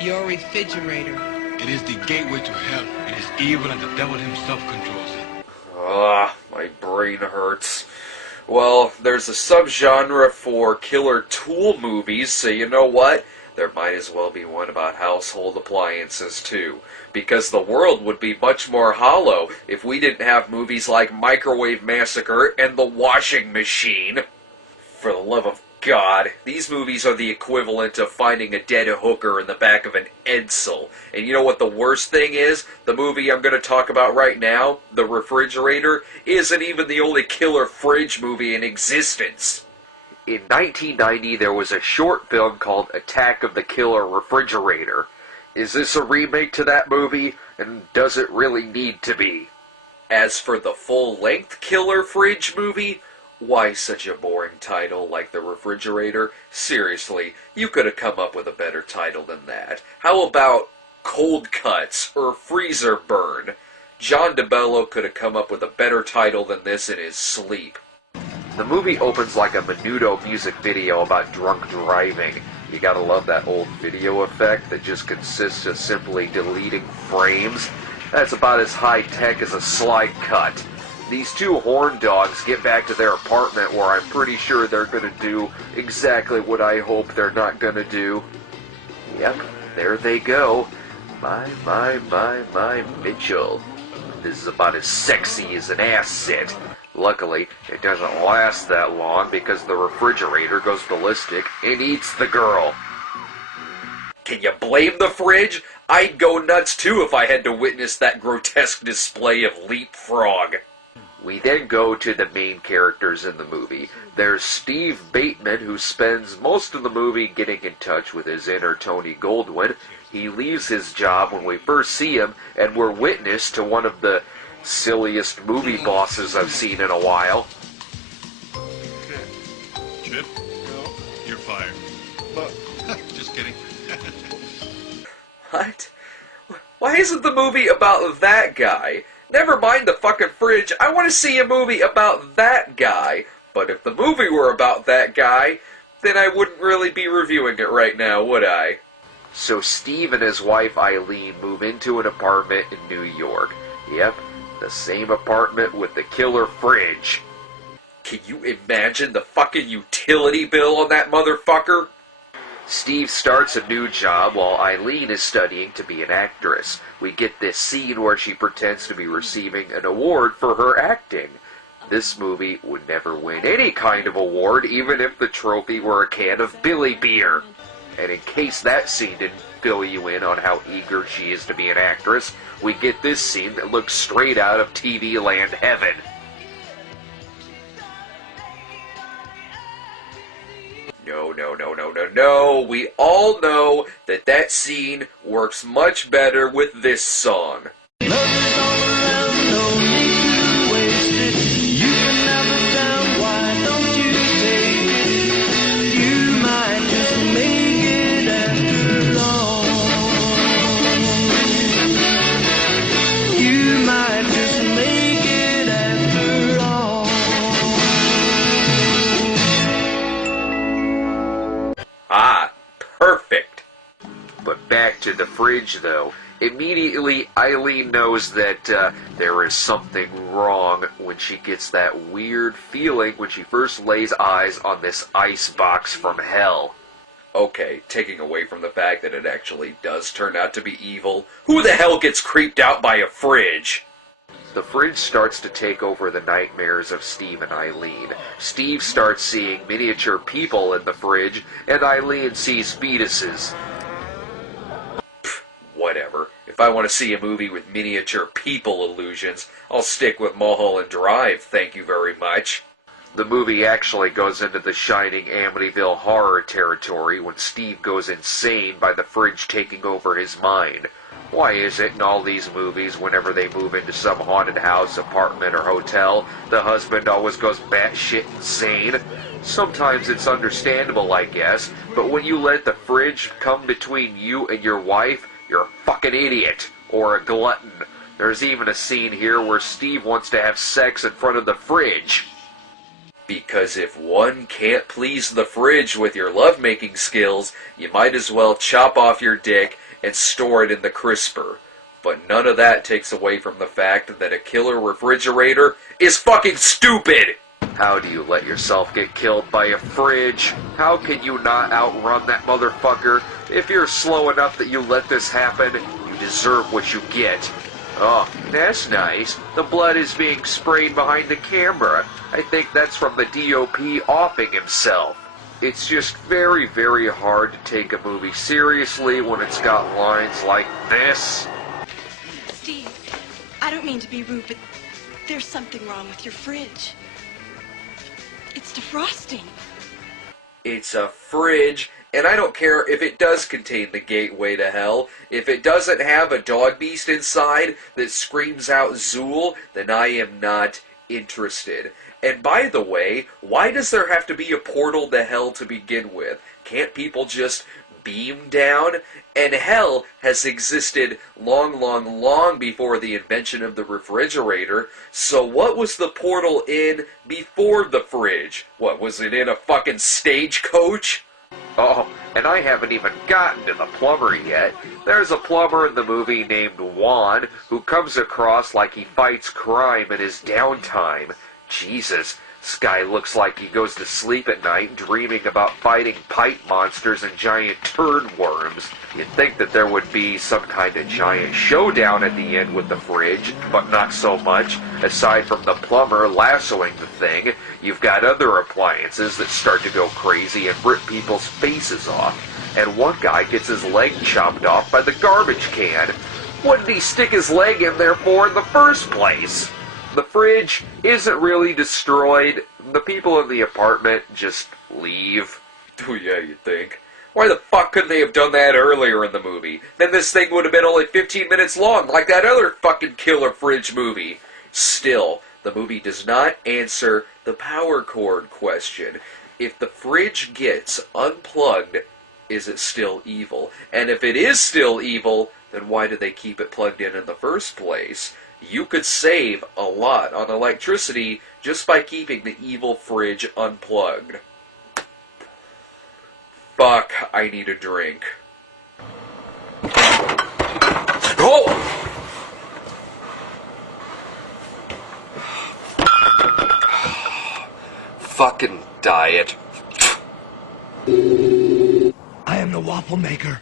Your refrigerator. It is the gateway to hell. It is evil and the devil himself controls it. My brain hurts. Well, there's a subgenre for killer tool movies, so you know what? There might as well be one about household appliances, too. Because the world would be much more hollow if we didn't have movies like Microwave Massacre and The Washing Machine. For the love of God, these movies are the equivalent of finding a dead hooker in the back of an Edsel. And you know what the worst thing is? The movie I'm going to talk about right now, The Refrigerator, isn't even the only killer fridge movie in existence. In 1990, there was a short film called Attack of the Killer Refrigerator. Is this a remake to that movie? And does it really need to be? As for the full-length killer fridge movie, why such a boring title like The Refrigerator? Seriously, you could have come up with a better title than that. How about Cold Cuts or Freezer Burn? John DeBello could have come up with a better title than this in his sleep. The movie opens like a Menudo music video about drunk driving. You gotta love that old video effect that just consists of simply deleting frames. That's about as high-tech as a slide cut. These two horn dogs get back to their apartment where I'm pretty sure they're gonna do exactly what I hope they're not gonna do. Yep, there they go. My, Mitchell. This is about as sexy as an ass sit. Luckily, it doesn't last that long because the refrigerator goes ballistic and eats the girl. Can you blame the fridge? I'd go nuts too if I had to witness that grotesque display of leapfrog. We then go to the main characters in the movie. There's Steve Bateman, who spends most of the movie getting in touch with his inner Tony Goldwyn. He leaves his job when we first see him, and we're witness to one of the silliest movie bosses I've seen in a while. Chip? No. You're fired. Just kidding. What? Why isn't the movie about that guy? Never mind the fucking fridge, I want to see a movie about that guy. But if the movie were about that guy, then I wouldn't really be reviewing it right now, would I? So Steve and his wife Eileen move into an apartment in New York. Yep, the same apartment with the killer fridge. Can you imagine the fucking utility bill on that motherfucker? Steve starts a new job while Eileen is studying to be an actress. We get this scene where she pretends to be receiving an award for her acting. This movie would never win any kind of award, even if the trophy were a can of Billy beer. And in case that scene didn't fill you in on how eager she is to be an actress, we get this scene that looks straight out of TV land heaven. No. We all know that scene works much better with this song. Perfect. But back to the fridge, though. Immediately, Eileen knows that there is something wrong when she gets that weird feeling when she first lays eyes on this ice box from hell. Okay, taking away from the fact that it actually does turn out to be evil, who the hell gets creeped out by a fridge? The fridge starts to take over the nightmares of Steve and Eileen. Steve starts seeing miniature people in the fridge, and Eileen sees fetuses. Whatever. If I want to see a movie with miniature people illusions, I'll stick with Mulholland Drive, thank you very much. The movie actually goes into the Shining Amityville horror territory when Steve goes insane by the fridge taking over his mind. Why is it in all these movies, whenever they move into some haunted house, apartment, or hotel, the husband always goes batshit insane? Sometimes it's understandable, I guess, but when you let the fridge come between you and your wife, you're a fucking idiot, or a glutton. There's even a scene here where Steve wants to have sex in front of the fridge. Because if one can't please the fridge with your lovemaking skills, you might as well chop off your dick and store it in the crisper. But none of that takes away from the fact that a killer refrigerator is fucking stupid! How do you let yourself get killed by a fridge? How can you not outrun that motherfucker? If you're slow enough that you let this happen, you deserve what you get. Oh, that's nice. The blood is being sprayed behind the camera. I think that's from the DOP offing himself. It's just very, very hard to take a movie seriously when it's got lines like this. Steve, I don't mean to be rude, but there's something wrong with your fridge. It's defrosting. It's a fridge, and I don't care if it does contain the gateway to hell. If it doesn't have a dog beast inside that screams out Zool, then I am not interested. And by the way, why does there have to be a portal to hell to begin with? Can't people just beam down? And hell has existed long, long, long before the invention of the refrigerator. So what was the portal in before the fridge? What, was it in a fucking stagecoach? Oh, and I haven't even gotten to the plumber yet. There's a plumber in the movie named Juan who comes across like he fights crime in his downtime. Jesus, this guy looks like he goes to sleep at night dreaming about fighting pipe monsters and giant turd worms. You'd think that there would be some kind of giant showdown at the end with the fridge, but not so much. Aside from the plumber lassoing the thing, you've got other appliances that start to go crazy and rip people's faces off. And one guy gets his leg chopped off by the garbage can. What did he stick his leg in there for in the first place? The fridge isn't really destroyed. The people in the apartment just leave. Oh yeah, you'd think. Why the fuck couldn't they have done that earlier in the movie? Then this thing would have been only 15 minutes long, like that other fucking killer fridge movie. Still, the movie does not answer the power cord question. If the fridge gets unplugged, is it still evil? And if it is still evil, then why did they keep it plugged in the first place? You could save a lot on electricity just by keeping the evil fridge unplugged. Fuck, I need a drink. Oh! Fucking diet. I am the waffle maker.